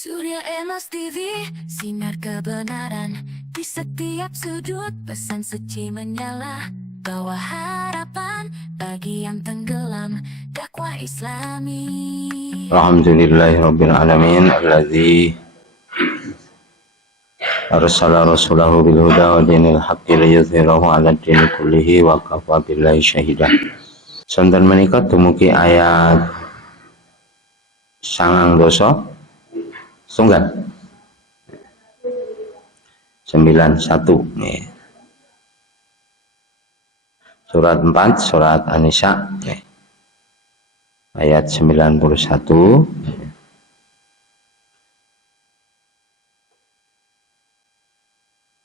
Surya Emas TV, sinar kebenaran di setiap sudut, pesan suci menyala, bawa harapan bagi yang tenggelam, dakwah Islami. Alhamdulillahirabbil alamin alladzi arsala rasulahu bil huda wa dinil haqqi liyudhhirahu 'ala dini kullihi wa kafa billahi syahida. Sonten menika dumugi ayat 9 setunggal 91 nih. Surat 4 surat An-Nisa nih. Ayat 91.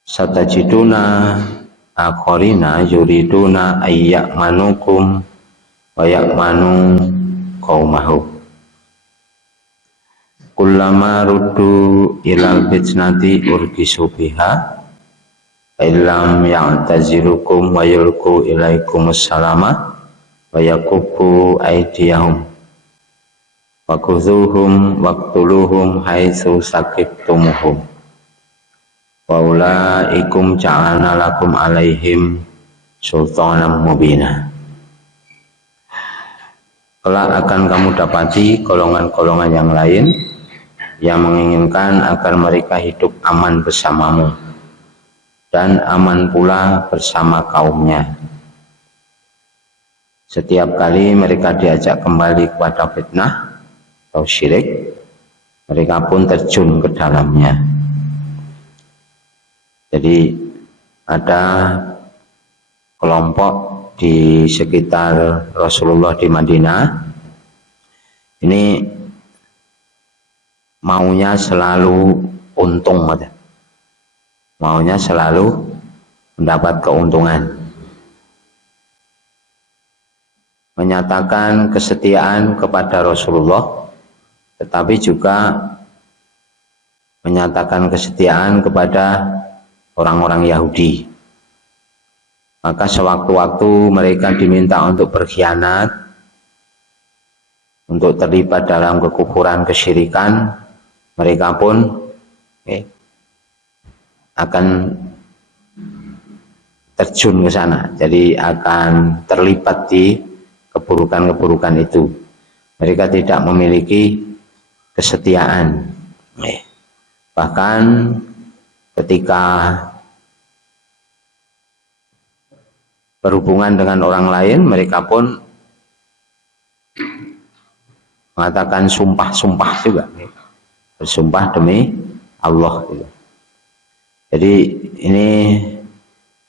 Satajiduna akhorina yuriduna ayyamanukum wa ya'manu qaumahu kullama ruddu ilal fitnati urgisu biha illam ya'tazilukum wa yulqu ilaikumus salama wa yakubbu aydiyahum wa khuzuhum waqtuluhum haitsu saqiftumuhum wa ulaikum ja'alna lakum alaihim sultanan mubina. Kelak akan kamu dapati golongan-golongan yang lain yang menginginkan agar mereka hidup aman bersamamu dan aman pula bersama kaumnya. Setiap kali mereka diajak kembali kepada fitnah atau syirik, mereka pun terjun ke dalamnya. Jadi ada kelompok di sekitar Rasulullah di Madinah ini maunya selalu untung, maunya selalu mendapat keuntungan, menyatakan kesetiaan kepada Rasulullah, tetapi juga menyatakan kesetiaan kepada orang-orang Yahudi. Maka sewaktu-waktu mereka diminta untuk berkhianat, untuk terlibat dalam kekufuran, kesyirikan, mereka pun akan terjun ke sana. Jadi akan terlibat di keburukan-keburukan itu. Mereka tidak memiliki kesetiaan. Bahkan ketika berhubungan dengan orang lain, mereka pun mengatakan sumpah-sumpah juga, bersumpah demi Allah. Jadi ini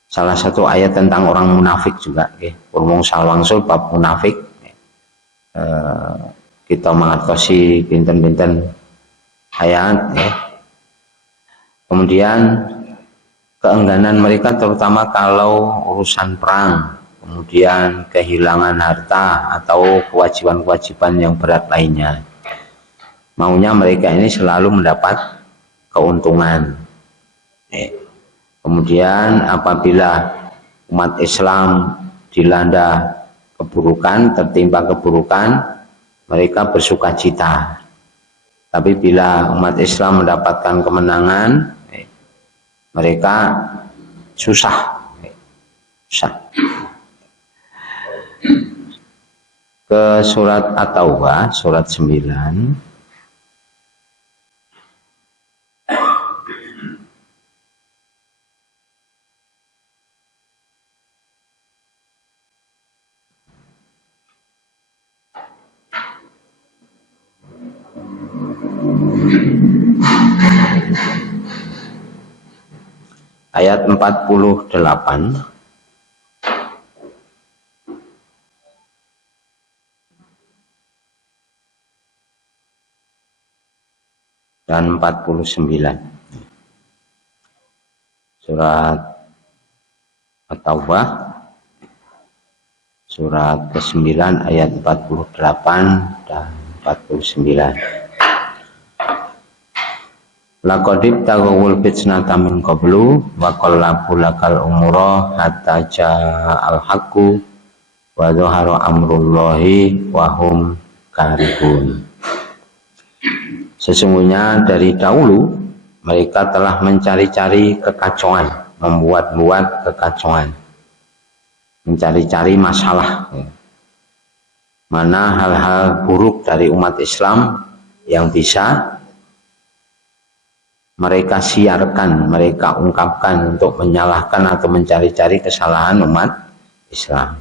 salah satu ayat tentang orang munafik juga. Purmung salwangsul bab munafik. Kita mengatasi binten-binten ayat. Kemudian keengganan mereka terutama kalau urusan perang, kemudian kehilangan harta atau kewajiban-kewajiban yang berat lainnya. Maunya mereka ini selalu mendapat keuntungan. Kemudian apabila umat Islam dilanda keburukan, tertimpa keburukan, mereka bersuka cita. Tapi bila umat Islam mendapatkan kemenangan, mereka susah. Ke surat At-Taubah, surat 9. Ayat 48. Dan 49. Surat At-Taubah surat ke-9 ayat 48 dan 49. Laqadib taghawul fitnata min qablu wa qallabu lakal umura hatta ja'al haqqu wa dhahara amrullahi wa hum karihun. Sesungguhnya dari dahulu mereka telah mencari-cari kekacauan, membuat-buat kekacauan, mencari-cari masalah. Mana hal-hal buruk dari umat Islam yang bisa mereka siarkan, mereka ungkapkan untuk menyalahkan atau mencari-cari kesalahan umat Islam.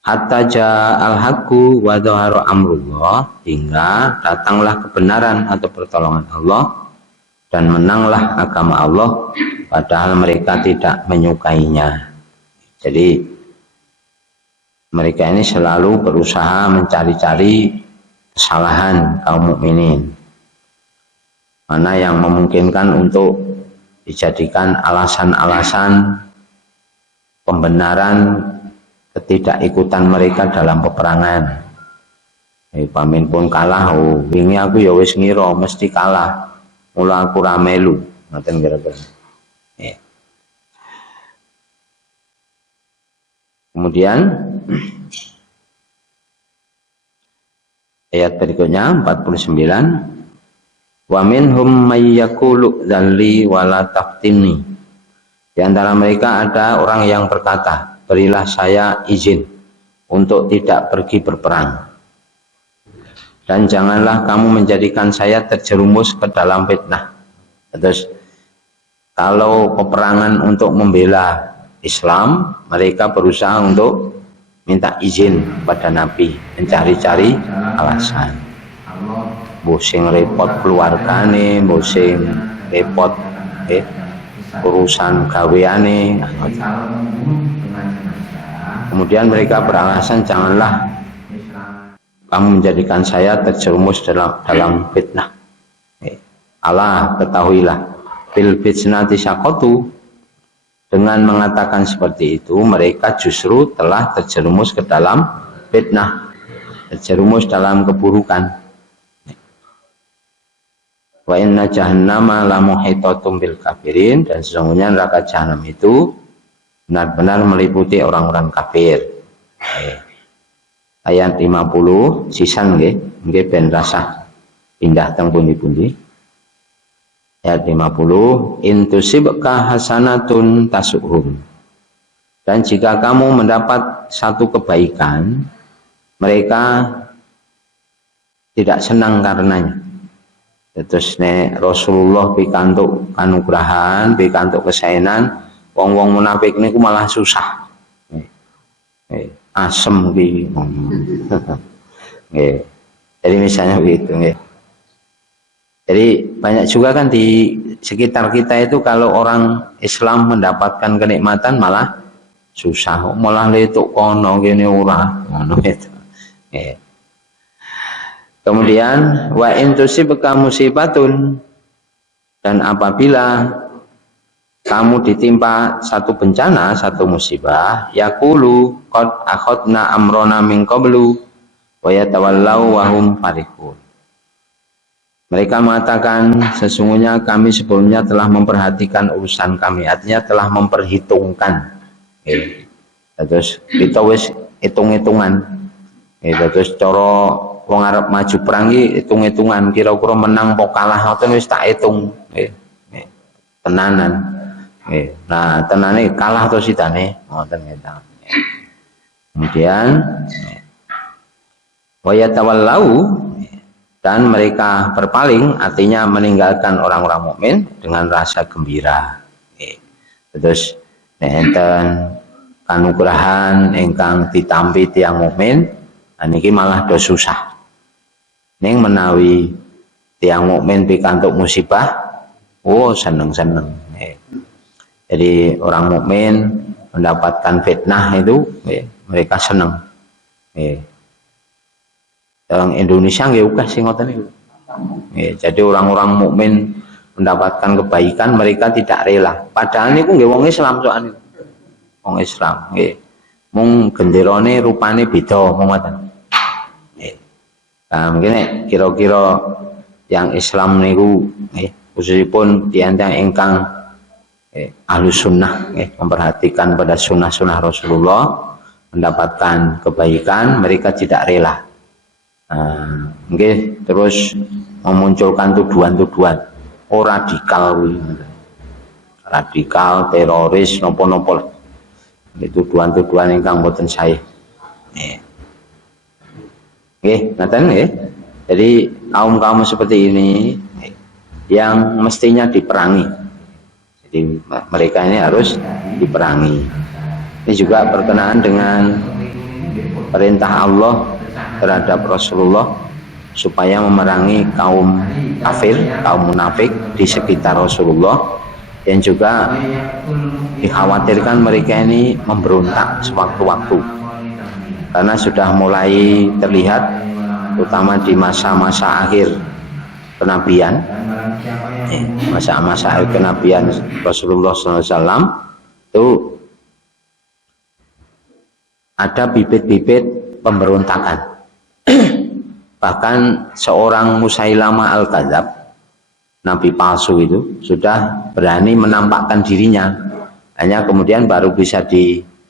Hatta ja'al haqqu wa dhahara amrullah, hingga datanglah kebenaran atau pertolongan Allah dan menanglah agama Allah, padahal mereka tidak menyukainya. Jadi mereka ini selalu berusaha mencari-cari kesalahan kaum mukminin, mana yang memungkinkan untuk dijadikan alasan-alasan pembenaran ketidakikutan mereka dalam peperangan. Pamin pun kalah, wingi aku ya wis ngira mesti kalah, mula aku ra melu, ngoten kira-kira. Kemudian ayat berikutnya 49, wa minhum may yaqulu dzalli wala taftimni. Di antara mereka ada orang yang berkata, berilah saya izin untuk tidak pergi berperang, dan janganlah kamu menjadikan saya terjerumus ke dalam fitnah. Terus kalau peperangan untuk membela Islam, mereka berusaha untuk minta izin pada Nabi, mencari-cari alasan. Bosing repot keluargane, bosing repot urusan gaweane. Kemudian mereka beralasan, janganlah kamu menjadikan saya terjerumus dalam fitnah. Allah, ketahuilah, bil fitnati syaqatu, dengan mengatakan seperti itu mereka justru telah terjerumus ke dalam fitnah, terjerumus dalam keburukan. Wa inna jahannama la muhitatum bil kafirin, dan sesungguhnya neraka jahanam itu benar-benar meliputi orang-orang kafir. Ayat 50 sisan nggih ben rasah pindah teng pundi-pundi. Ayat 50, intusibka hasanatun tasuhum, dan jika kamu mendapat satu kebaikan, mereka tidak senang karenanya. Terus Rasulullah pikantuk kanugrahan, pikantuk kesaenan, wong-wong munafik niku malah susah. Asem ki. Jadi misalnya begitu nggih. Jadi banyak juga kan di sekitar kita itu kalau orang Islam mendapatkan kenikmatan malah susah, malah letuk kono gini ora ngono itu. Kemudian wa in tusibka musibatun, dan apabila kamu ditimpa satu bencana, satu musibah, yaqulu qad akhadna amrona min qablu wa yatawallau wa hum farihun. Mereka mengatakan, sesungguhnya kami sebelumnya telah memperhatikan urusan kami, artinya telah memperhitungkan. Terus kita wis hitung-hitungan. Terus cara wong arep maju perang iki hitung-hitungan, kira-kira menang apa kalah ngoten wis tak hitung. Tenanan. Nah, tenane kalah to sidane, ngoten ngeten. Kemudian wa yatawallau, dan mereka berpaling, artinya meninggalkan orang-orang mukmin dengan rasa gembira. Terus enten kanugrahan ingkang ditampi tiyang mukmin, niki malah do susah. Ning menawi tiyang mukmin pikantuk musibah, seneng-seneng. Jadi orang mukmin mendapatkan fitnah itu, mereka seneng. Orang Indonesia nggih akeh sing ngoten niku. Jadi orang-orang mukmin mendapatkan kebaikan, mereka tidak rela. Padahal niku nggih wong Islam soalnya. Wong Islam nggih. Mung genderane rupane beda mong ngoten. Nah, mungkin kira-kira yang Islam niku khususipun diantara ingkang Ahlus Sunnah memperhatikan pada sunnah-sunnah Rasulullah, mendapatkan kebaikan, mereka tidak rela. Nggih, terus memunculkan tuduhan-tuduhan radikal, radikal, teroris, nopo-nopo. Itu tuduhan-tuduhan ingkang boten sae. Nggih, ngaten nggih. Jadi kaum-kaum seperti ini yang mestinya diperangi. Jadi mereka ini harus diperangi. Ini juga berkenaan dengan perintah Allah terhadap Rasulullah supaya memerangi kaum kafir, kaum munafik di sekitar Rasulullah, yang juga dikhawatirkan mereka ini memberontak sewaktu-waktu karena sudah mulai terlihat, terutama di masa-masa akhir kenabian, masa-masa akhir kenabian Rasulullah SAW itu ada bibit-bibit pemberontakan. Bahkan seorang Musailamah Al-Kadzab, nabi palsu itu, sudah berani menampakkan dirinya. Hanya kemudian baru bisa diberantas,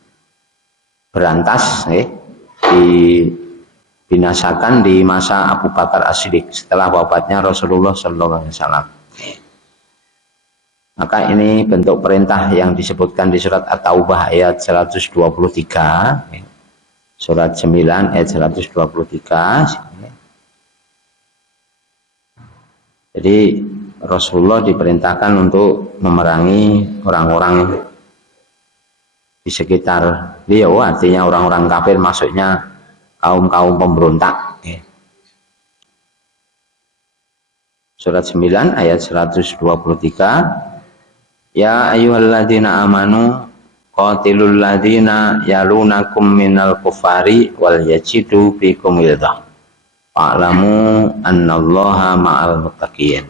dibinasakan di masa Abu Bakar As-Siddiq setelah wafatnya Rasulullah SAW. Maka ini bentuk perintah yang disebutkan di surat At-Taubah ayat 123, surat 9 ayat 123. Jadi Rasulullah diperintahkan untuk memerangi orang-orang di sekitar beliau, artinya orang-orang kafir, maksudnya kaum-kaum pemberontak. Surat 9 ayat 123, ya ayyuhalladzina amanu qatilul ladzina yalunakum minal kufari wal yajidu fikum ghilzah fa'lamu annallaha ma'al muttaqin.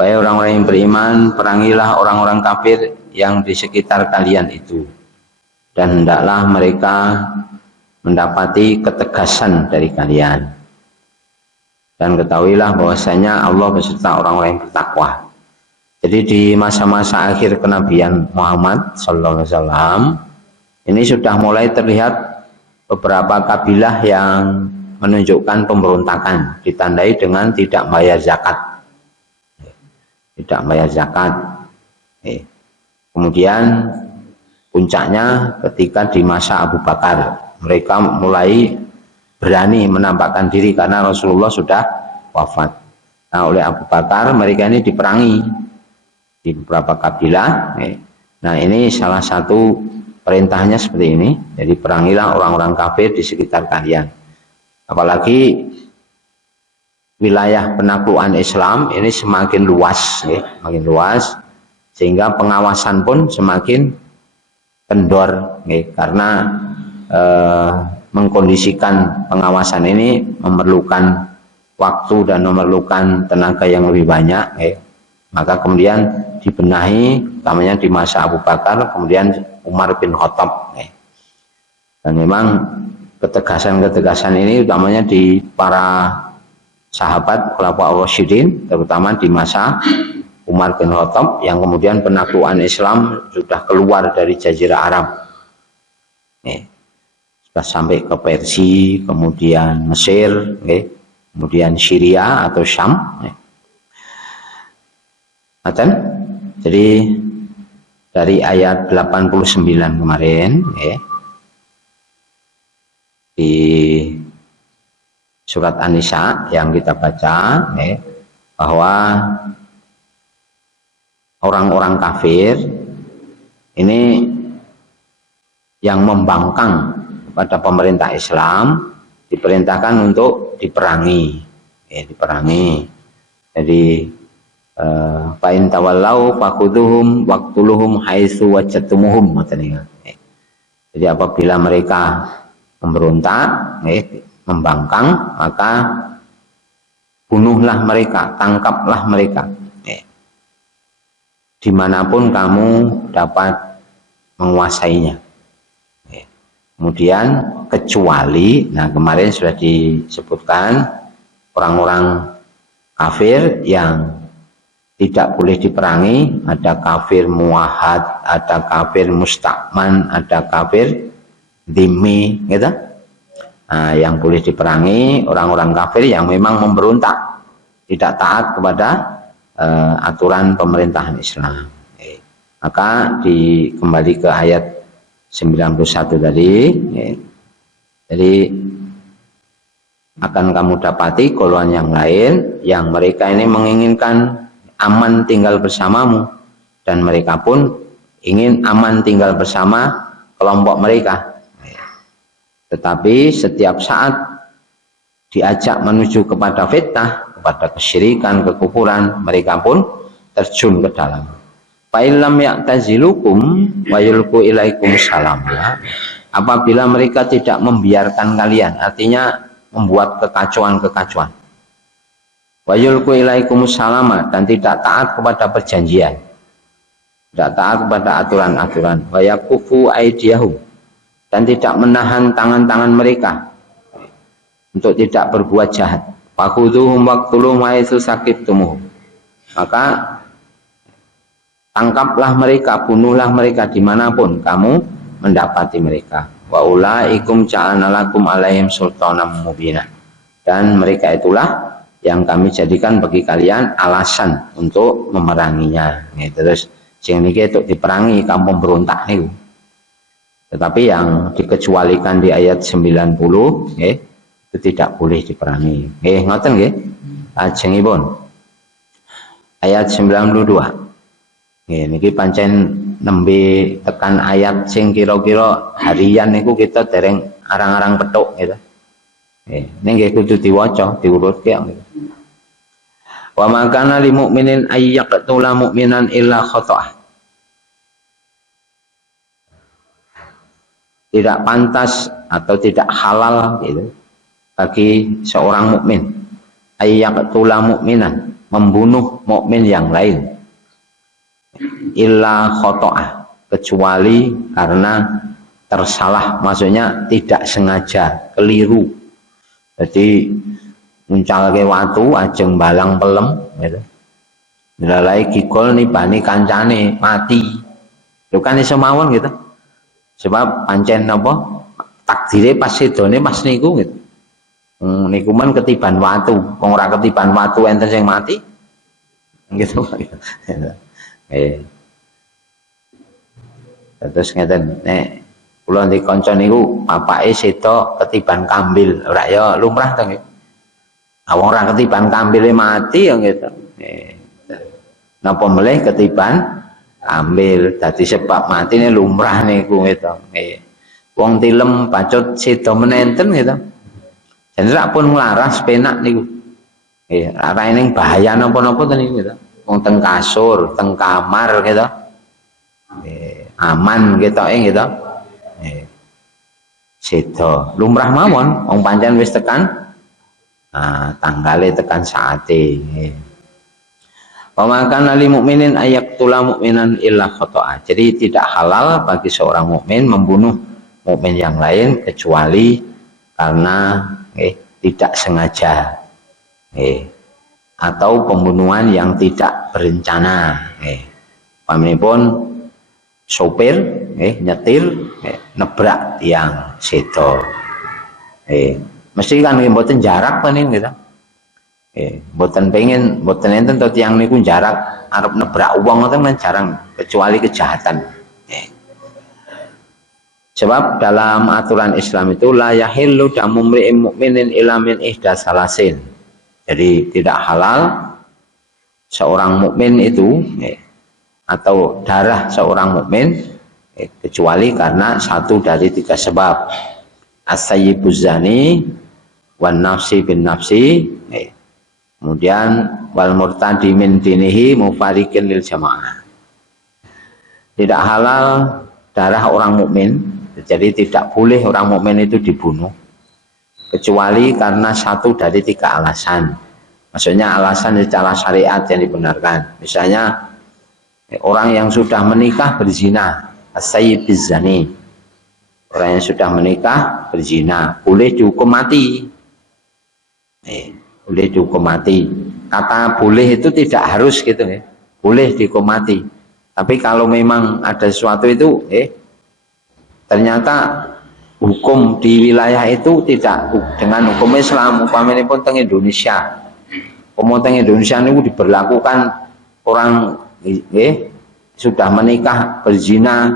Wahai orang-orang yang beriman, perangilah orang-orang kafir yang di sekitar kalian itu, dan hendaklah mereka mendapati ketegasan dari kalian, dan ketahuilah bahwasanya Allah beserta orang-orang yang bertakwa. Jadi di masa-masa akhir kenabian Muhammad SAW ini sudah mulai terlihat beberapa kabilah yang menunjukkan pemberontakan, ditandai dengan tidak bayar zakat. Tidak bayar zakat. Kemudian puncaknya ketika di masa Abu Bakar, mereka mulai berani menampakkan diri karena Rasulullah sudah wafat. Nah, oleh Abu Bakar mereka ini diperangi di beberapa kabilah. Nah, ini salah satu perintahnya seperti ini. Jadi perangilah orang-orang kafir di sekitar kalian. Apalagi wilayah penaklukan Islam ini semakin luas, semakin luas, sehingga pengawasan pun semakin kendor, karena mengkondisikan pengawasan ini memerlukan waktu dan memerlukan tenaga yang lebih banyak. Maka kemudian dibenahi, utamanya di masa Abu Bakar, kemudian Umar bin Khattab. Dan memang ketegasan-ketegasan ini utamanya di para sahabat Khulafaur Rasyidin, terutama di masa Umar bin Khattab, yang kemudian penaklukan Islam sudah keluar dari Jazirah Arab, sudah sampai ke Persia, kemudian Mesir, kemudian Syria atau Syam. Jadi dari ayat 89 kemarin, di surat An-Nisa yang kita baca, bahwa orang-orang kafir ini yang membangkang kepada pemerintah Islam diperintahkan untuk diperangi, Jadi fa in tawallau fakhuduhum waqtuluhum haitsu wajadtumuhum. Jadi apabila mereka memberontak, membangkang, maka bunuhlah mereka, tangkaplah mereka, dimanapun kamu dapat menguasainya. Kemudian kecuali, nah kemarin sudah disebutkan orang-orang kafir yang tidak boleh diperangi, ada kafir muahad, ada kafir mustakman, ada kafir dhimmi, gitu. Nah, yang boleh diperangi orang-orang kafir yang memang memberontak, tidak taat kepada aturan pemerintahan Islam. Maka kembali ke ayat 91 tadi. Jadi akan kamu dapati golongan yang lain yang mereka ini menginginkan aman tinggal bersamamu, dan mereka pun ingin aman tinggal bersama kelompok mereka. Tetapi setiap saat diajak menuju kepada fitnah, kepada kesyirikan, kekufuran, mereka pun terjun ke dalam. Fa'ilam ya'tazilukum wa yulqu ilaikum salam. Apabila mereka tidak membiarkan kalian, artinya membuat kekacauan-kekacauan. Wa yulqu ilaikum salama, dan tidak taat kepada perjanjian, tidak taat kepada aturan-aturan. Wa yakufu aydiyahum, dan tidak menahan tangan-tangan mereka untuk tidak berbuat jahat. Fakhuduhum waqtuluhum haitsu saqiftumuhum, maka tangkaplah mereka, bunuhlah mereka dimanapun kamu mendapati mereka. Wa ulaikum ja'alna lakum alaihim sultanan mubina, dan mereka itulah yang kami jadikan bagi kalian alasan untuk memeranginya. Terus sing niki untuk diperangi kaum pemberontak niku. Tetapi yang dikecualikan di ayat 90 itu tidak boleh diperangi. Ngoten nggih. Ajengipun ayat 92. Niki pancen nembe tekan ayat sing kira-kira harian niku kita dereng arang-arang petuk gitu. Ini nggih kudu diwaca, diurutke gitu. Wa makana lil mu'minin ayyaqtula mu'minan illa khata'ah. Tidak pantas atau tidak halal gitu bagi seorang mukmin ayyaqtula mu'minan, membunuh mukmin yang lain, illa khota'ah, kecuali karena tersalah, maksudnya tidak sengaja, keliru. Jadi muncal ke watu ajeng balang pelem gitu. Nilai gigol nibani kancane mati. Lho kan iso mawon gitu. Sebab pancen napa takdire pas sedone pas niku gitu. Niku man ketiban watu, wong ora ketiban watu enten sing mati. Gitu. Terus ngeten nek kula ndek kanca niku bapake sedo ketiban kambil, ora ya lumrah to nggih. Wong ora ketiban kambile mati ya gitu. Napa melih ketiban ambil, dadi sebab matine lumrah niku gitu. Wong tilem pacut sedo menenten gitu. Jenderak pun nglaras penak niku. Ora ning bahaya napa-napa to niku gitu. Wong teng kasur, teng kamar gitu. Aman ketoke gitu. Sedo lumrah mawon wong pancen wis tekan tanggale tekan saate. Pemakan ali mukminin ayaktula mukminan illa khata'a. Jadi tidak halal bagi seorang mukmin membunuh mukmin yang lain kecuali karena tidak sengaja, atau pembunuhan yang tidak berencana. Pamanipun sopir nyetir nebrak tiang sedo. Mesti kan mboten jarak paning gitu. Mboten pengen, mboten enten to tiyang niku jarak arep nebrak wong ngoten men jarang, kecuali kejahatan. Sebab dalam aturan Islam itu la yahillu damu mri'in mu'minin illa min ihda salasin. Jadi tidak halal seorang mukmin itu atau darah seorang mukmin kecuali karena satu dari tiga sebab. As-sayyibuz zani wan nafsi bin nafsi, kemudian wal murtadi min dinihi mufariqin lil jamaah. Tidak halal darah orang mukmin, jadi tidak boleh orang mukmin itu dibunuh kecuali karena satu dari tiga alasan. Maksudnya alasan secara syariat yang dibenarkan. Misalnya orang yang sudah menikah berzina, as-sayyibiz zani. Orang yang sudah menikah berzina boleh dihukum mati. Boleh dihukum mati. Kata boleh itu tidak harus gitu ya. Boleh dihukum mati. Tapi kalau memang ada sesuatu itu ternyata hukum di wilayah itu tidak dengan hukum Islam. Umpamanya pun teng Indonesia, teng Indonesia itu diberlakukan orang sudah menikah berzina,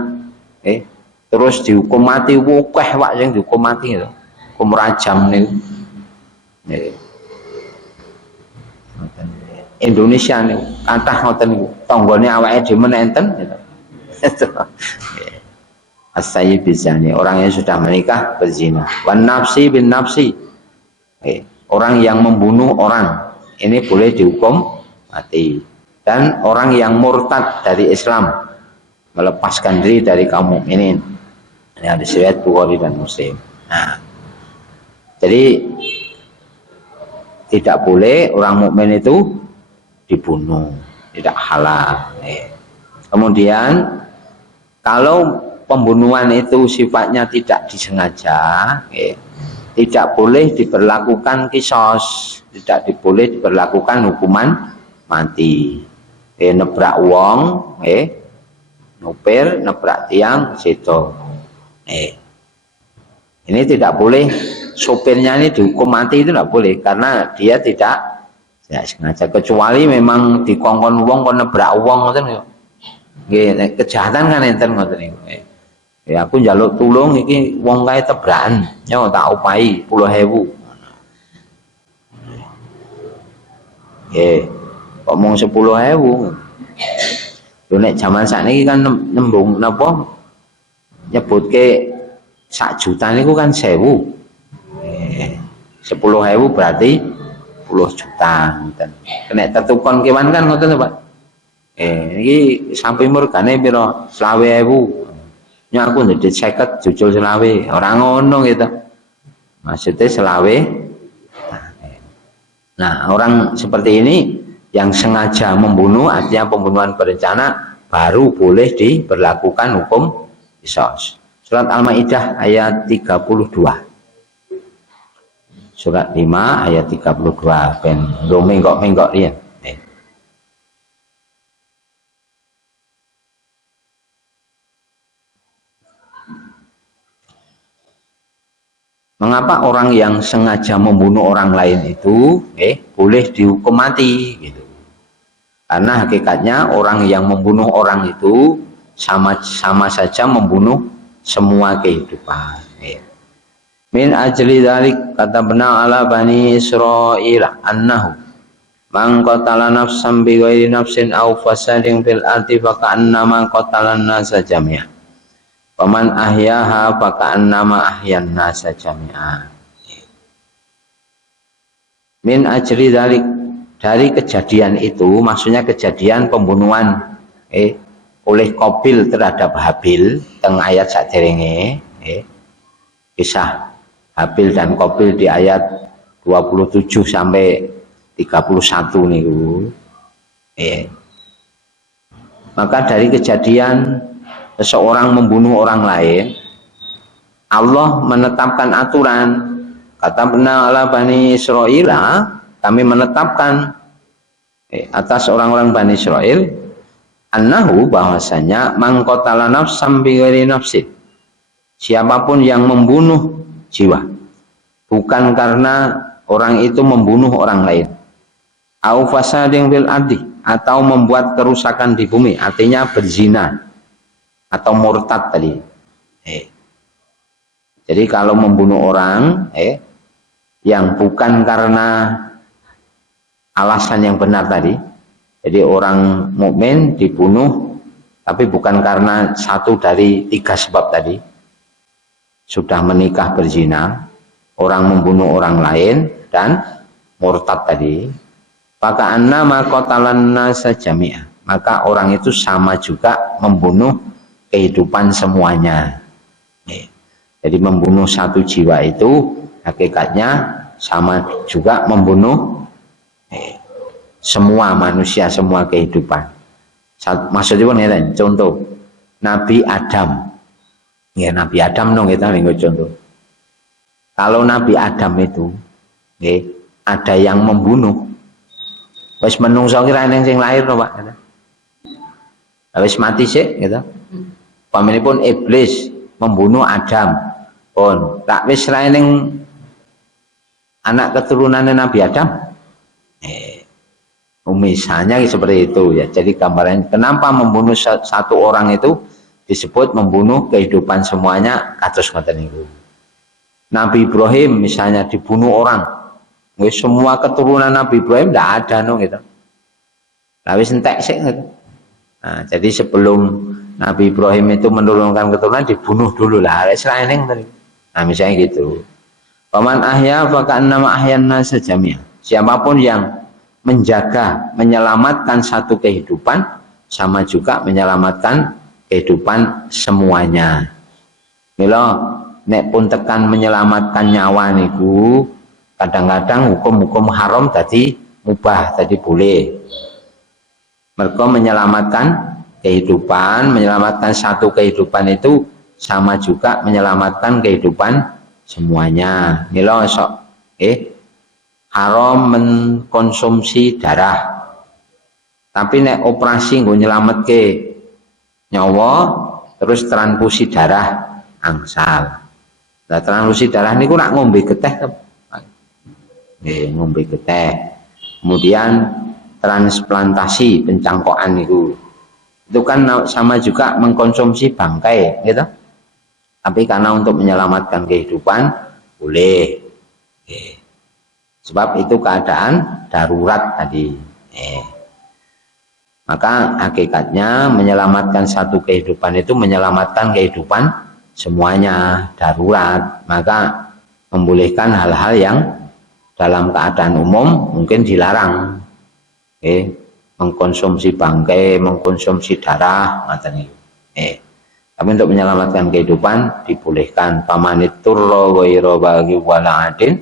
terus dihukum mati. Wukeh wak yang dihukum mati itu, hukum rajam nih. Indonesia nih, kathah ngoten niku. Tanggane awake dhewe enten gitu. As-sayyib bizani, orang yang sudah menikah berzina. Wan nafsi bin nafsi, orang yang membunuh orang ini boleh dihukum mati. Dan orang yang murtad dari Islam, melepaskan diri dari kaum mukminin, ini ada riwayat Bukhari dan Muslim. Nah, jadi tidak boleh orang mukmin itu dibunuh, tidak halal. Kemudian kalau pembunuhan itu sifatnya tidak disengaja, tidak boleh diberlakukan kisos, tidak boleh diberlakukan hukuman mati. Nebrak wong, nupir, nebrak tiang, situ. Ini tidak boleh, sopirnya ini dihukum mati itu tidak boleh karena dia tidak sengaja, kecuali memang dikongkon wong kon nebrak wong ngoten niku. Nggih, kejahatan kan enten ngoten niku. Ya aku njaluk tulung iki wong kae tebrakan, yo tak upahi 10.000. Kok mung 10.000. Lho nek jaman sakniki kan nembung napa nyebutke 1 juta niku kan 1.000. 10.000 berarti 10 juta ngoten. Nek tetukon kewan kan ngoten lho Pak. Iki sampai mergane pira? 20.000. Nya aku ndedit 50 jujul 20. Ora ngono gitu. Maksudnya 20. Nah, orang seperti ini yang sengaja membunuh, artinya pembunuhan berencana, baru boleh diberlakukan hukum qisas. Surat Al-Maidah ayat 32. Surat 5 ayat 32. Ben do menggok-menggok riyen. Mengapa orang yang sengaja membunuh orang lain itu boleh dihukum mati gitu? Karena hakikatnya orang yang membunuh orang itu sama saja membunuh semua kehidupan. Min ajli dzalik katabna ala bani Israil annahu man qatala nafsan bighairi nafsin aw fasadin fil ardi fa ka'annama qatala an-nasa jami'an. Paman ahyaha faka'annama ahyan nasa jami'an. Min ajri dzalik, dari kejadian itu, maksudnya kejadian pembunuhan oleh Qabil terhadap Habil teng ayat saderenge, kisah Habil dan Qabil di ayat 27 sampai 31 niku. Maka dari kejadian seseorang membunuh orang lain, Allah menetapkan aturan. Kata benar ala Bani Israil, kami menetapkan atas orang-orang Bani Israil, annahu bahwasanya man qatala nafsan bighairi nafsin, siapapun yang membunuh jiwa bukan karena orang itu membunuh orang lain, au fasadin fil ardi, atau membuat kerusakan di bumi, artinya berzina atau murtad tadi. Jadi kalau membunuh orang yang bukan karena alasan yang benar tadi, jadi orang mukmin dibunuh tapi bukan karena satu dari 3 sebab tadi, sudah menikah berzina, orang membunuh orang lain, dan murtad tadi, maka annama qatalan nasa jami'a, maka orang itu sama juga membunuh kehidupan semuanya. Jadi membunuh satu jiwa itu hakikatnya sama juga membunuh semua manusia, semua kehidupan. Maksudnya ini contoh Nabi Adam. Ya Nabi Adam dong kita minggu contoh. Kalau Nabi Adam itu ada yang membunuh, wis menungso kira sing lahir no Pak. Wis mati sih gitu. Pamanipun iblis membunuh Adam, Pun tak wis ning anak keturunannya Nabi Adam. Misalnya seperti itu ya. Jadi gambaran kenapa membunuh satu orang itu disebut membunuh kehidupan semuanya kados ngoten niku. Nabi Ibrahim misalnya dibunuh orang. Wis semua keturunan Nabi Ibrahim ndak ada no gitu. Lah wis entek sik gitu. Nah, jadi sebelum Nabi Ibrahim itu menurunkan keturunan dibunuh dulu lah. Selain tadi. Nah, misalnya gitu. Paman ahya fa ka'annama ahyan nas jami'an. Siapapun yang menjaga, menyelamatkan satu kehidupan sama juga menyelamatkan kehidupan semuanya. Mila nek pun tekan menyelamatkan nyawa niku kadang-kadang hukum-hukum haram tadi mubah, tadi boleh. Mereka menyelamatkan kehidupan, menyelamatkan satu kehidupan itu sama juga menyelamatkan kehidupan semuanya. Mila sok haram mengkonsumsi darah. Tapi nek operasi nggo nyelametke nyawa terus transfusi darah angsal. Nah, transfusi darah niku nak ngombe geteh nggih, ngombe geteh. Kemudian transplantasi pencangkokan niku. Itu kan sama juga mengkonsumsi bangkai, gitu. Tapi karena untuk menyelamatkan kehidupan boleh. Sebab itu keadaan darurat tadi. Maka hakikatnya menyelamatkan satu kehidupan itu menyelamatkan kehidupan semuanya, darurat. Maka membolehkan hal-hal yang dalam keadaan umum mungkin dilarang. Mengkonsumsi bangkai, mengkonsumsi darah, macam itu. Tapi untuk menyelamatkan kehidupan dibolehkan. Pamaniturra ghairu baghi wala adin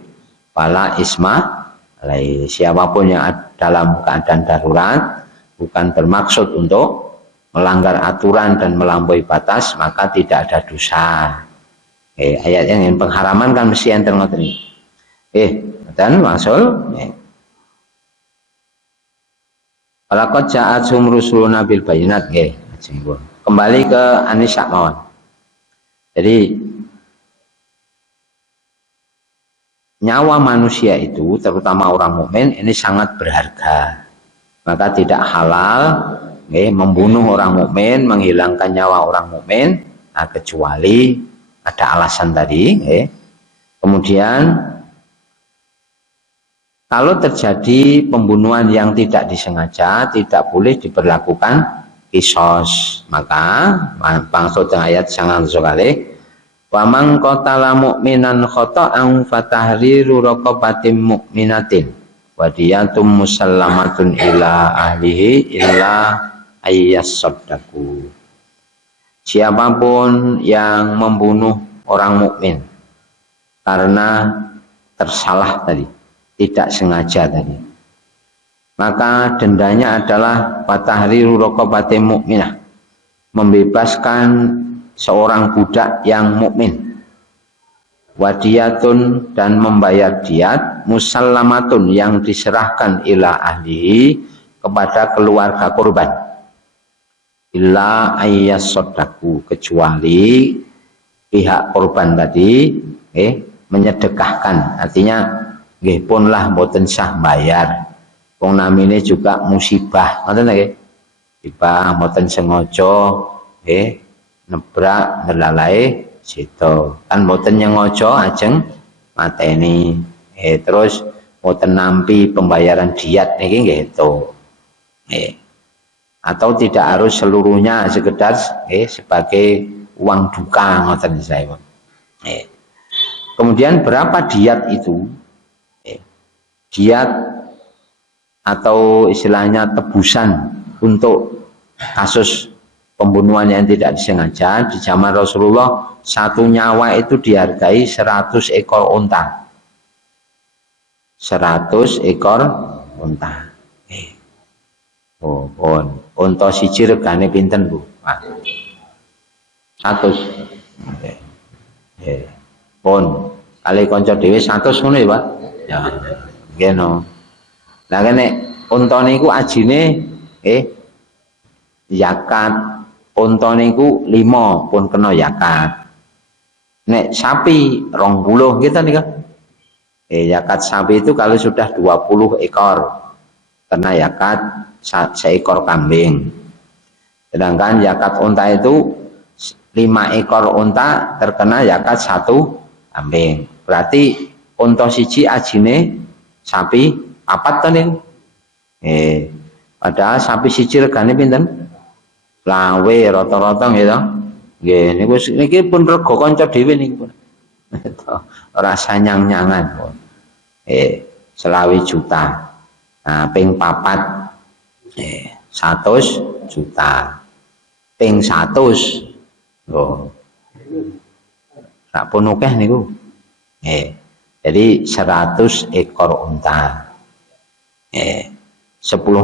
fala isma alaihi. Siapapun yang dalam keadaan darurat bukan bermaksud untuk melanggar aturan dan melampaui batas, maka tidak ada dosa. Ayat yang pengharaman kan mesti enten ngoten iki. Dan masul Walaqad ja'athum rusuluna bil bayyinat nggih. Kembali ke An-Nisa mawon. Jadi nyawa manusia itu terutama orang mukmin ini sangat berharga. Maka tidak halal membunuh orang mukmin, menghilangkan nyawa orang mukmin, kecuali ada alasan tadi. Kemudian kalau terjadi pembunuhan yang tidak disengaja, tidak boleh diberlakukan qisas. Maka maksud ayat sangat sekali. Wa man qatala mu'minan khata'an fatahriru raqabatin mu'minatin wa diyatum musallamatun ila ahlihi illa ayyasaddaqu. Siapapun yang membunuh orang mukmin karena tersalah tadi, tidak sengaja tadi, maka dendanya adalah fatahriru raqabatin mukminah, membebaskan seorang budak yang mukmin, wadiyatun dan membayar diat, musallamatun yang diserahkan ila ahlihi kepada keluarga korban, illa ayyasaddaqu kecuali pihak korban tadi menyedekahkan, artinya nggih pun lah mboten sah bayar. Wong namine juga musibah, ngoten nggih. Musibah mboten sengaja nebrak nelalae sito. Kan mboten nyengaja ajeng mateni. Terus mboten nampi pembayaran diat niki nggih itu. Atau tidak harus seluruhnya, sekedar sebagai uang duka ngoten saya. Kemudian berapa diat itu? Diat atau istilahnya tebusan untuk kasus pembunuhan yang tidak disengaja di zaman Rasulullah, satu nyawa itu dihargai 100 ekor unta. 100 ekor unta. Unta siji regane pinten, Bu? 100. Pun kali kanca dhewe 100 ngono ya, Pak. Ya. Geno. Lah kene unta niku ajine zakat. Unta niku 5 pun kena zakat. Nek sapi 20 gitu nih kan. Zakat sapi itu kalau sudah 20 ekor kena zakat seekor kambing. Sedangkan zakat unta itu 5 ekor unta terkena zakat 1 kambing. Berarti unta siji ajine sapi 4 ton niku. Padahal sapi siji regane pinten? Lawe rata-rata gitu. Nggih niku niki pun rega kanca dhewe niku. Ora sanyang-nyangan. 20 juta. Nah, ping 4 100 juta. Ping 100. Oh. Rak pun akeh niku. Jadi 100 ekor unta. 10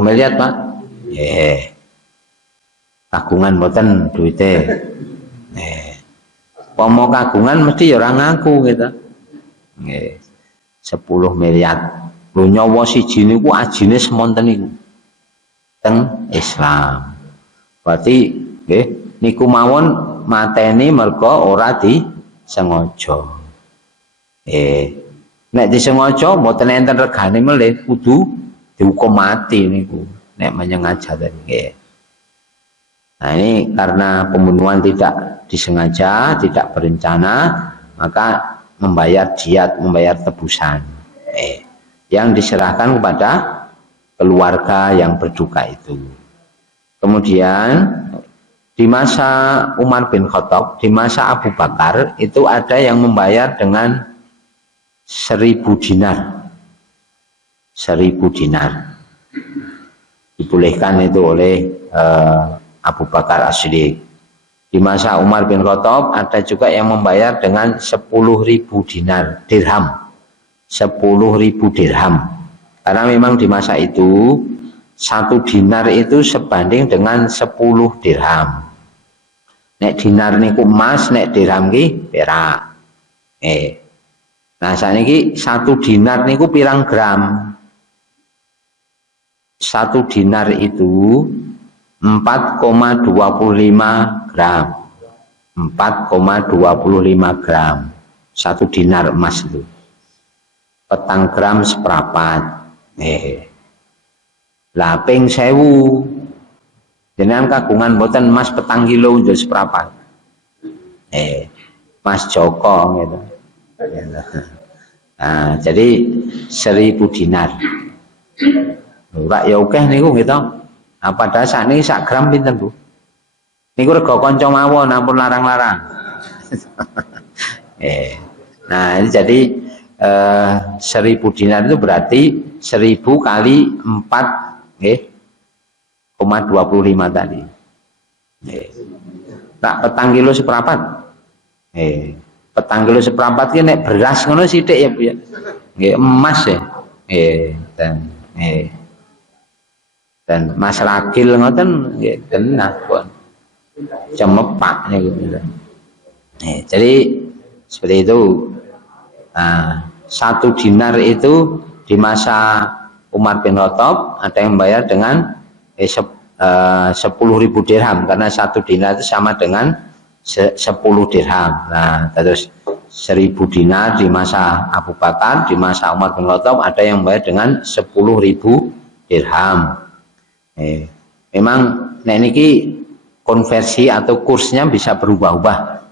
miliar, Pak. Kagungan mboten duite. Pomo kagungan mesti ya ora ngaku gitu. 10 miliar. Lho nyawa siji niku ajine semonten niku. Teng Islam. Berarti nggih niku mawon mateni merga ora disengaja. Nek disengaja mboten enten regane melih kudu dihukum mati niku. Nek menyengaja nggih. Nah ini karena pembunuhan tidak disengaja, tidak berencana, maka membayar diat, membayar tebusan yang diserahkan kepada keluarga yang berduka itu. Kemudian di masa Umar bin Khattab, di masa Abu Bakar itu ada yang membayar dengan 1000 dinar. 1000 dinar dibolehkan itu oleh Abu Bakar As-Siddiq. Di masa Umar bin Khattab ada juga yang membayar dengan 10.000 dinar, dirham. 10.000 dirham. Karena memang di masa itu 1 dinar itu sebanding dengan 10 dirham. Nek dinar niku emas, nek dirham ki perak. Nah saniki 1 dinar niku pirang gram? 1 dinar itu 4,25 gram. 4,25 gram. 1 dinar emas itu. Petang gram seprapat. Lah ping 1000. Jenengan kagungan mboten emas petang kilo njol seprapat. Mas Joko gitu. Nah, jadi 1000 dinar. Ora ya akeh niku gitu. Nah, padahal sakniki sak gram pinten, Bu? Niku rega kanca mawon ampun larang-larang. Nah, ini jadi 1000 dinar itu berarti 1000 kali 4 nggih 0,25 tadi. Tak petang kilo seprapat. Petang kilo seprapat ki nek beras ngono sithik ya, Bu ya. Nggih emas ya. Dan Mas Ragil ngoten nggih genah pun. Cemepak niku. Jadi seperti itu. Nah, 1 dinar itu di masa Umar bin Khattab ada yang membayar dengan 10.000 dirham karena 1 dinar itu sama dengan 10 dirham. Nah, terus 1000 dinar di masa Abu Bakar, di masa Umar bin Khattab ada yang membayar dengan 10.000 dirham. Memang nek niki konversi atau kursnya bisa berubah-ubah.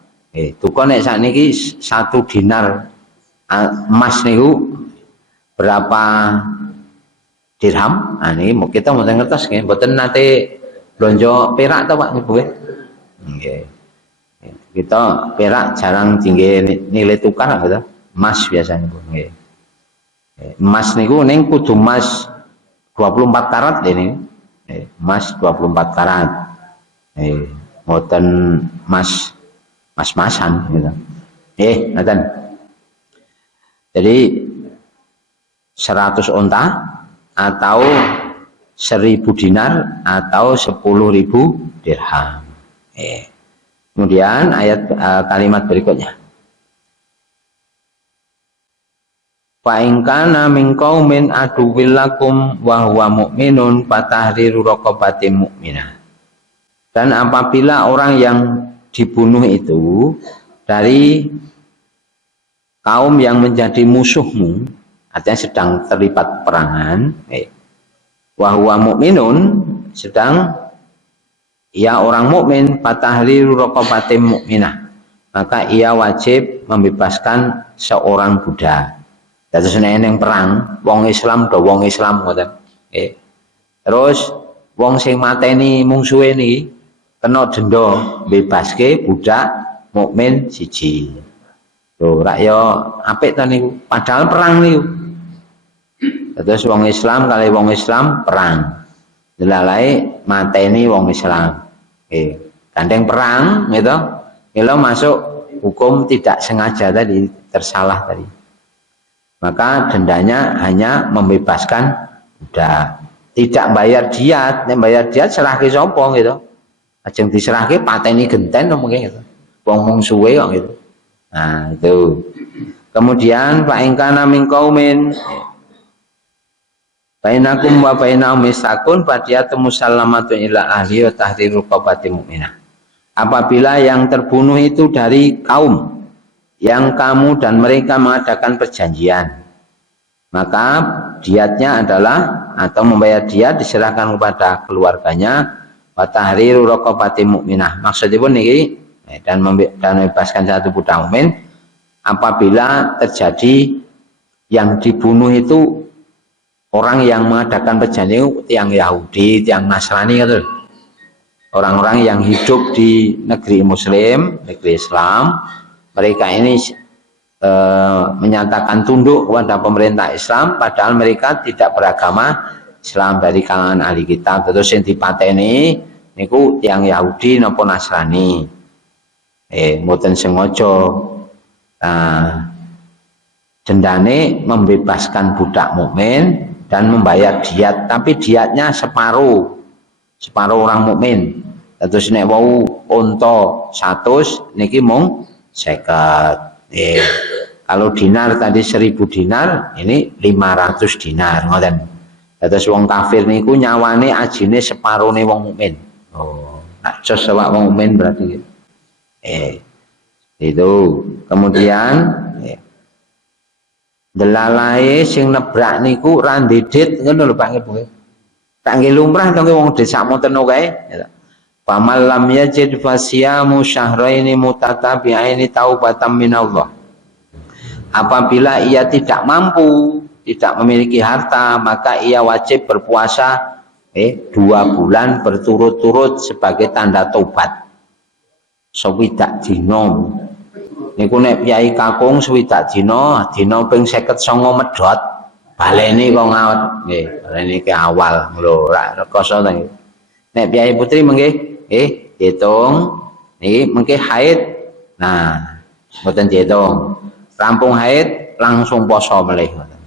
Tukang nek sakniki 1 dinar emas niku berapa dirham? Nah ini kita mboten ngertos nggih, mboten nate blonjo perak to Pak niku nggih. Nggih. Kita perak jarang tinggi nilai tukar gitu. Emas biasanya Bu nggih. Emas niku ning kudu emas 24 karat ini. Emas 24 karat. Mboten mas-masan gitu. Ngoten. Jadi 100 unta atau 1000 dinar atau 10.000 dirham. Kemudian ayat kalimat berikutnya. Fa in kana min qaumin aduwwil lakum wa huwa mu'minun fatahriru raqabatin mu'minah. Dan apabila orang yang dibunuh itu dari kaum yang menjadi musuhmu, artinya sedang terlibat perangan, wahwa mukminun, sedang ia orang mukmin, fatahriru raqabatin mukminah, maka ia wajib membebaskan seorang budak. Terus yang perang, wong Islam do wong Islam ngoten. Terus wong sing mateni mungsuhe niki kena denda bebaske budak mukmin siji. Tuh rak yo apik ta niku, padahal perang niku. Terus wong Islam kali wong Islam perang. Delalae mateni wong Islam. Gandeng perang gitu. Kalau masuk hukum tidak sengaja tadi, tersalah tadi. Maka dendanya hanya membebaskan budak. Tidak bayar diat, nek bayar diat serahke sapa gitu. Ajeng diserahke pateni genten mungkin gitu. Wong suwe kok gitu. Nah, itu. Kemudian fa in kana min qaumin bainakum wa bainahum misakun fadiyatun musallamatun ila ahli wa tahriru raqabati mukminah. Apabila yang terbunuh itu dari kaum yang kamu dan mereka mengadakan perjanjian, maka diatnya adalah atau membayar diat diserahkan kepada keluarganya wa tahriru raqabati mukminah. Maksudnya pun niki dan membebaskan satu budak mukmin apabila terjadi yang dibunuh itu orang yang mengadakan perjanjian yang Yahudi, yang Nasrani gitu. Orang-orang yang hidup di negeri Muslim, negeri Islam, mereka ini menyatakan tunduk kepada pemerintah Islam, padahal mereka tidak beragama Islam dari kalangan ahli kitab. Terus yang dipateni niku yang Yahudi napa Nasrani. Mboten sengaja. Nah, dendane membebaskan budak mukmin dan membayar diat, tapi diatnya separuh orang mukmin. Terus nek wau unta 100 niki mung 50. Kalau dinar tadi 1000 dinar, ini 500 dinar ngoten. Terus wong kafir niku nyawane ajine separone wong mukmin. Oh, nak jos awak wong mukmin berarti gitu. Itu kemudian delalae sing nebrak niku ra ndedit ngono lho Pak nggih. Tak nggih lumrah to wong desa monten kae. Famal lam yajid fasiyamu syahraini mutatabi'aini taubatan minallah. Apabila ia tidak mampu, tidak memiliki harta, maka ia wajib berpuasa 2 bulan berturut-turut sebagai tanda taubat. Swidak dina. Niku nek piyai kakung swidak dina ping 59 medhot. Baleni kok ngawet nggih, baleni ke awal lho ra rekoso ta nggih. Nek piyai putri mengke hitung niki mengke haid. Nah, mboten diitung. Rampung haid langsung poso melih ngoten.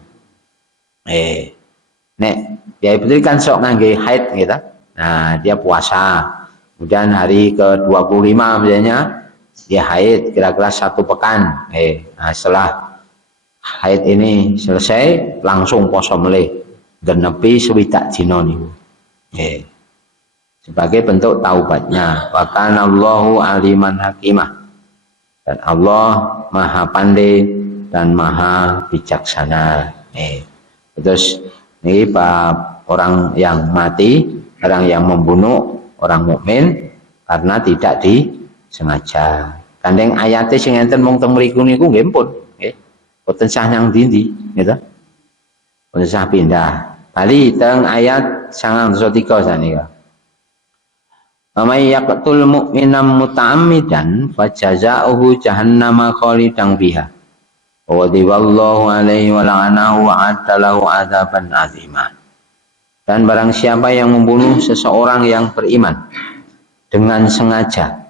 Nek piyai putri kan sok ngangge haid gitu. Nah, dia puasa. Kemudian hari ke-25 misalnya dia haid kira-kira 1 pekan. Nah setelah haid ini selesai langsung poso melih genepi 60 dina niku. Sebagai bentuk taubatnya. Wa kana Allahu aliman hakimah. Dan Allah Maha Pandai dan Maha Bijaksana. Terus ini bab orang yang mati, orang yang membunuh orang mukmin karena tidak disengaja. Gandeng ayate sing enten mung teng mriku niku nggih pun nggih. Boten sah nyang ndi-ndi gitu. Boten sah pindah. Bali teng ayat 93 sanika. May yaqtul mu'mina muta'ammidan fajazaohu jahannama khalidan biha. Wa ghadiballahu alaihi wa la'anahu wa adalahu adzaban azima. Dan barang siapa yang membunuh seseorang yang beriman dengan sengaja,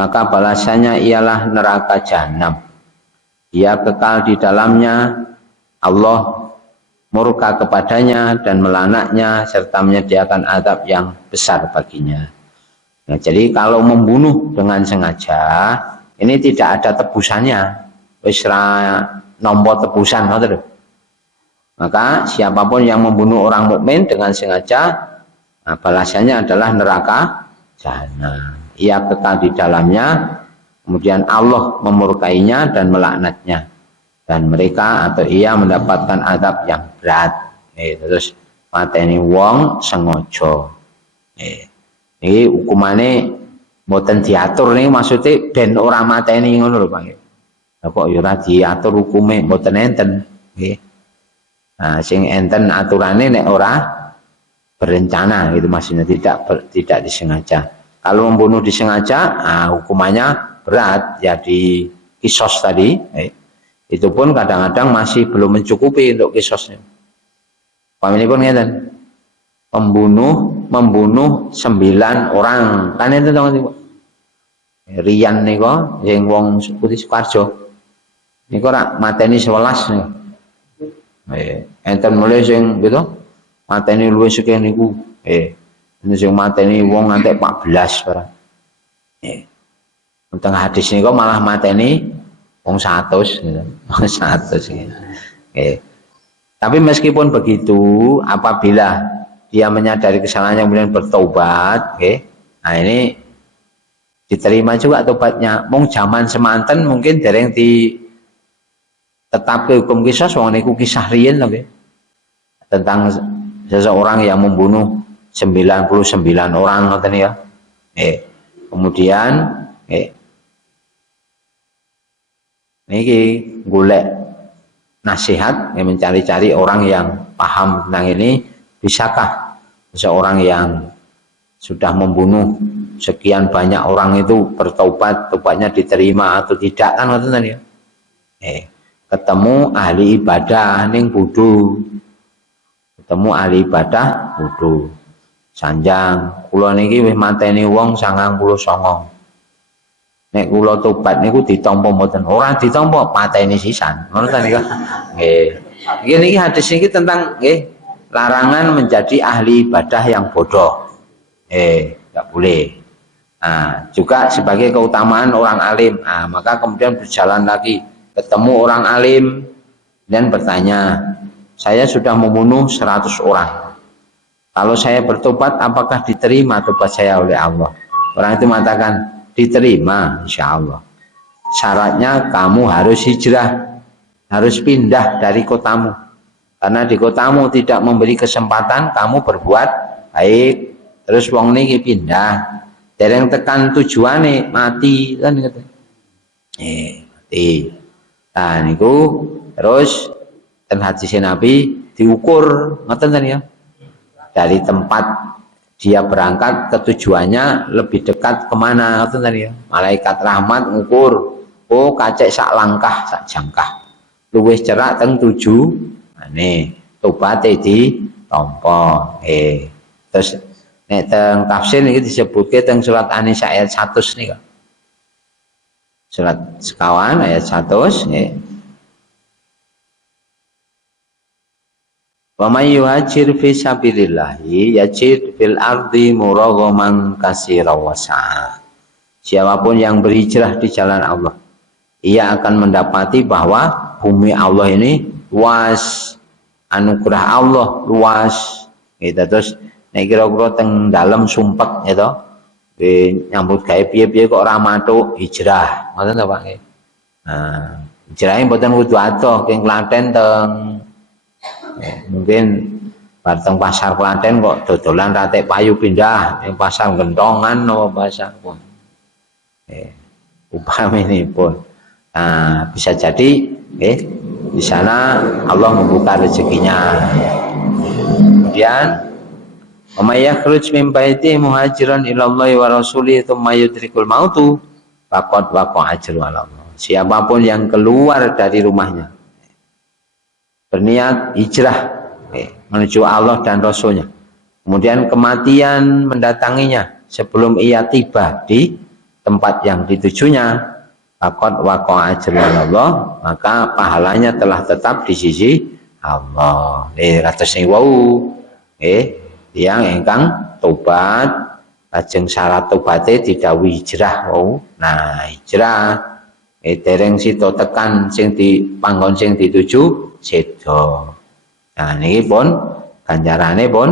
maka balasannya ialah neraka jahanam. Dia kekal di dalamnya, Allah murka kepadanya dan melanaknya, serta menyediakan azab yang besar baginya. Nah, jadi kalau membunuh dengan sengaja, ini tidak ada tebusannya. Wis ra nampa tebusan ngoten. Maka siapapun yang membunuh orang mukmin dengan sengaja, nah, balasannya adalah neraka jahanam. Ia kekal di dalamnya, kemudian Allah memurkainya dan melaknatnya. dan mereka atau ia mendapatkan adab yang berat. Terus mateni wong sengaja. Ini hukumane mboten diatur nih, maksudnya ben ora mateni ngono lho Pak. Kok ya ora diatur hukume mboten enten. Nah, sing enten aturane nek ora berencana gitu, maksudnya tidak disengaja. Kalau membunuh disengaja, hukumannya berat ya, di kisos tadi. Itu pun kadang-kadang masih belum mencukupi untuk kisosnya. Pamini pun ngeten. Membunuh 9 orang. Kan itu teman-teman. Rian niko yang wong Putih Sukarjo. Niko rak mateni 11 nih. Enten mulai sing gitu mateni luwih sekian niku. Ini sing mateni wong ngantek 14 barang. Untuk hadis niku malah mateni wong 100 gitu. 100 gitu. Tapi meskipun begitu, apabila dia menyadari kesalahannya kemudian bertobat, nah ini diterima juga tobatnya. Mung zaman semanten mungkin dereng di tetap ke hukum kisah, wong niku kisah riyen lho tentang seseorang yang membunuh 99 orang ngoten ya. Kemudian niki golek nasihat, mencari-cari orang yang paham tentang ini. Bisakah seseorang yang sudah membunuh sekian banyak orang itu bertobat, tobatnya diterima atau tidak, kan ngoten ya. Ketemu ahli ibadah ning Budu. Ketemu ahli ibadah Budu. Sanjang, kula niki wis mateni wong 99. Nek kula tobat niku ditampa mboten? Ora ditampa, pateni sisan. Ngono ta niku. Nggih. Niki hadis niki tentang larangan menjadi ahli ibadah yang bodoh. Enggak boleh. Nah, juga sebagai keutamaan orang alim. Nah, maka kemudian berjalan lagi, ketemu orang alim dan bertanya, saya sudah membunuh 100 orang. Kalau saya bertobat, apakah diterima tobat saya oleh Allah? Orang itu mengatakan, diterima insya Allah. Syaratnya kamu harus hijrah, harus pindah dari kotamu. Karena di kotamu tidak memberi kesempatan kamu berbuat baik. Terus wong niki pindah, dereng tekan tujuane mati kan kata. Mati. Nah niku terus ten hadis Nabi diukur ngoten ya. Dari tempat dia berangkat ke tujuannya lebih dekat kemana ngoten ya. Malaikat rahmat ngukur, oh kacek sak langkah sak jangkah. Luwih cerak teng 7. Nih tobaté ditampa. Terus nek teng tafsir niki disebutke teng surat An-Nisa ayat 100 nika. Surat sekawan ayat 100 nggih. Wa may yuhajir fi sabilillah yajid fil ardi muraghaman katsiran wasa'a. Siapapun yang berhijrah di jalan Allah, ia akan mendapati bahwa bumi Allah ini luas, anugerah Allah luas. Gitu. Terus nek kira-kira teng dalem sumpek gitu. Nyambut gawe piye-piye kok ora matuk hijrah. Ngoten ta Pak? Nah, hijrahe mboten kudu atoh, keng Klaten teng mungkin bareng pasar Klaten kok dodolan ratek payu pindah yang pasar Gentongan apa pasar pun. Upaminipun. Nah, bisa jadi di sana Allah membuka rezekinya. Kemudian may yakhruj min baiti muhajiran ila Allah wa rasulih tsumma yudrikul mautu faqad waqa'a ajru ala Allah. Siapapun yang keluar dari rumahnya berniat hijrah menuju Allah dan Rasulnya, kemudian kematian mendatanginya sebelum ia tiba di tempat yang ditujunya, faqad waqa'a ajru ala Allah, maka pahalanya telah tetap di sisi Allah. Ratus sing wau yang engkang tobat lajeng syarat tobaté didhawuhi hijrah wau. Nah, hijrah dereng sida tekan sing di panggon sing dituju sedo. Nah niki pun ganjarane pun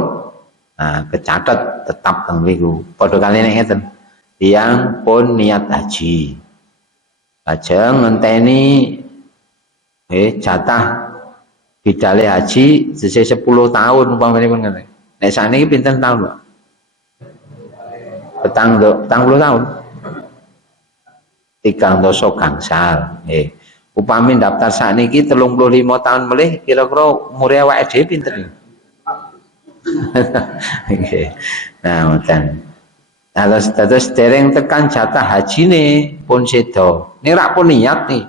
kecatet tetap teng mriku. Padha kalih ngeten. Tiyang pun niat haji. Lajeng ngenteni jatah bidale haji sese 10 tahun umpamane pun ngene. Nek sakniki pinten tahun, Pak? Petang 10 tahun. 3 doso gangsal. Upami daftar sakniki 35 tahun melih kira-kira umure awake dhewe pinten? Nggih. Nah, ngoten. Terus dereng tekan jatah hajine pun sedo. Nek pun niat nih.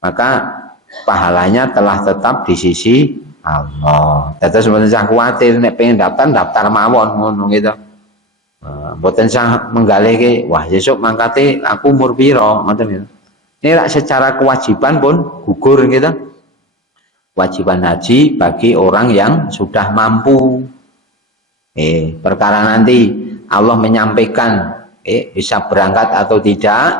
Maka pahalanya telah tetap di sisi Allah. Terus mboten usah kuwatir nek pengen daftar mawon ngono gitu. Mboten usah menggalih wah sesuk mangkate aku umur pira ngoten gitu. Ini secara kewajiban pun gugur gitu. Kewajiban haji bagi orang yang sudah mampu. Perkara nanti Allah menyampaikan bisa berangkat atau tidak,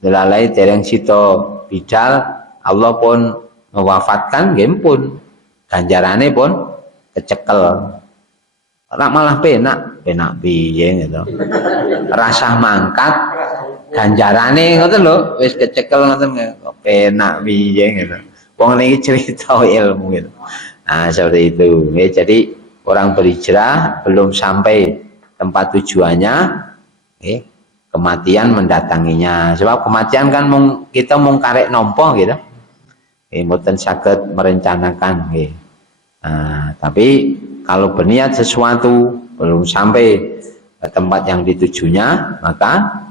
delalai dereng sito bidal Allah pun mewafatkan game pun ganjarane pun kecekel. Ora malah penak piye gitu. Rasah mangkat ganjarane ngoten lho, wis kecekel ngoten penak piye gitu. Wong niki cerita ilmu gitu. Nah, seperti itu. Jadi orang berhijrah belum sampai tempat tujuannya, kematian mendatanginya. Sebab kematian kan kita mung karek nompo gitu. Mboten saged merencanakan. Nah, tapi kalau berniat sesuatu belum sampai ke tempat yang ditujunya, maka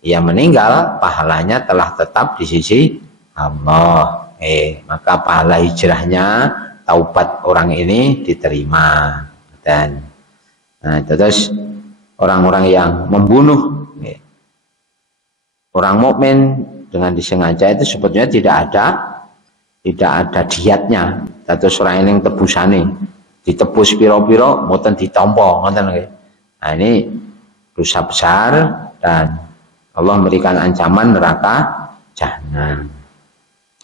ia meninggal, pahalanya telah tetap di sisi Allah. Maka pahala hijrahnya, taubat orang ini diterima. Dan terus orang-orang yang membunuh orang mukmin dengan disengaja itu sebetulnya tidak ada diatnya. Terus orang yang tebusane ditebus piro-piro mboten ditampa ngoten nggih. Nah, ini dosa besar dan Allah memberikan ancaman neraka jahanam.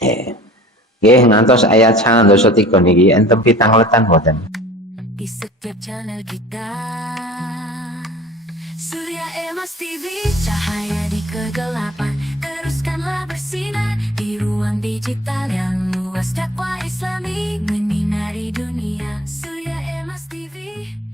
Nggih, ngantos ayat 93 niki enten pitangletan mboten? Di setiap channel kita Surya Emas TV, cahaya di kegelapan, teruskanlah bersinar di ruang digital yang luas.